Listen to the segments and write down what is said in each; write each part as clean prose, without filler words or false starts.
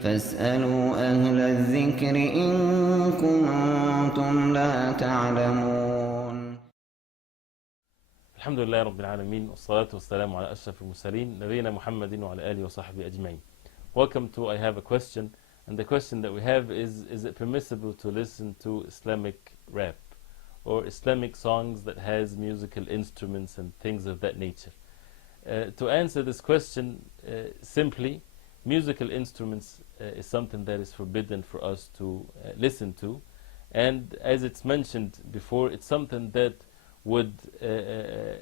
فاسألوا أهل الذكر إن كنتم لا تعلمون. الحمد لله رب العالمين والصلاة والسلام على أشرف المرسلين نبينا محمد وعلى آله وصحبه أجمعين. Welcome to I Have a Question, and the question that we have is it permissible to listen to Islamic rap or Islamic songs that has musical instruments and things of that nature? To answer this question simply, musical instruments is something that is forbidden for us to listen to, and as it's mentioned before, it's something that would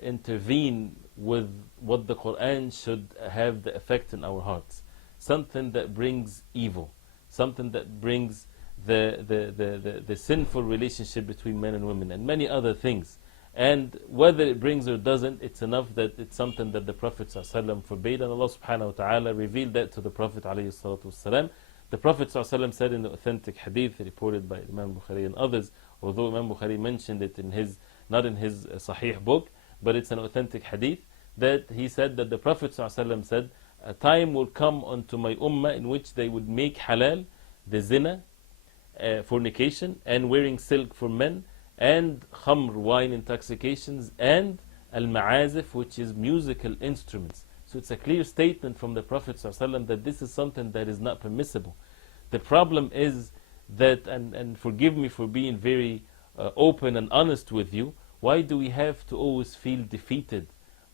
intervene with what the Quran should have the effect in our hearts. Something that brings evil, something that brings the sinful relationship between men and women, and many other things. And whether it brings or doesn't, it's enough that it's something that the Prophet ﷺ forbade, and Allah subhanahu wa ta'ala revealed that to the Prophet ﷺ. The Prophet ﷺ said in the authentic hadith reported by Imam Bukhari and others, although Imam Bukhari mentioned it in his, not in his Sahih book, but it's an authentic hadith, that he said that the Prophet ﷺ said, a time will come unto my ummah in which they would make halal the zina, fornication, and wearing silk for men, and khamr, wine intoxications, and al-ma'azif, which is musical instruments. So it's a clear statement from the Prophet ﷺ that this is something that is not permissible. The problem is that, and forgive me for being very open and honest with you, why do we have to always feel defeated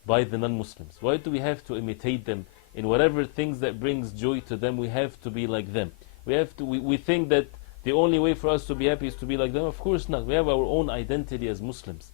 by the non-Muslims? Why do we have to imitate them? In whatever things that brings joy to them, we have to be like them. We think that the only way for us to be happy is to be like them. Of course not. We have our own identity as Muslims.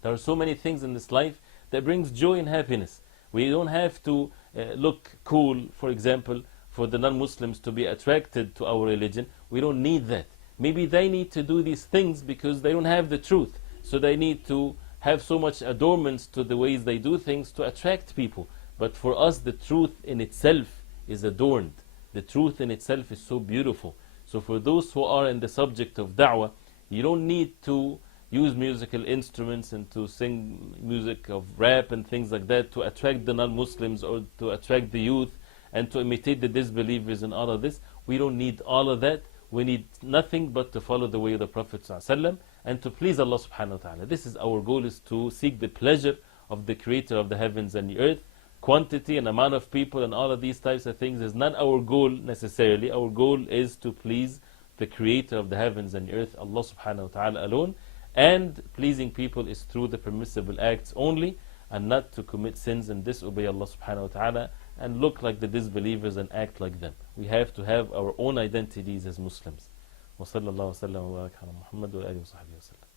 There are so many things in this life that brings joy and happiness. We don't have to look cool, for example, for the non-Muslims to be attracted to our religion. We don't need that. Maybe they need to do these things because they don't have the truth. So they need to have so much adornments to the ways they do things to attract people. But for us, the truth in itself is adorned. The truth in itself is so beautiful. So for those who are in the subject of da'wah, you don't need to use musical instruments and to sing music of rap and things like that to attract the non-Muslims or to attract the youth and to imitate the disbelievers and all of this. We don't need all of that. We need nothing but to follow the way of the Prophet ﷺ and to please Allah subhanahu wa ta'ala. This is our goal, is to seek the pleasure of the Creator of the heavens and the earth. Quantity and amount of people and all of these types of things is not our goal necessarily. Our goal is to please the Creator of the heavens and the earth, Allah subhanahu wa ta'ala alone. And pleasing people is through the permissible acts only, and not to commit sins and disobey Allah subhanahu wa ta'ala and look like the disbelievers and act like them. We have to have our own identities as Muslims. وصلى الله وسلم وبارك على محمد وآله وصحبه وسلم.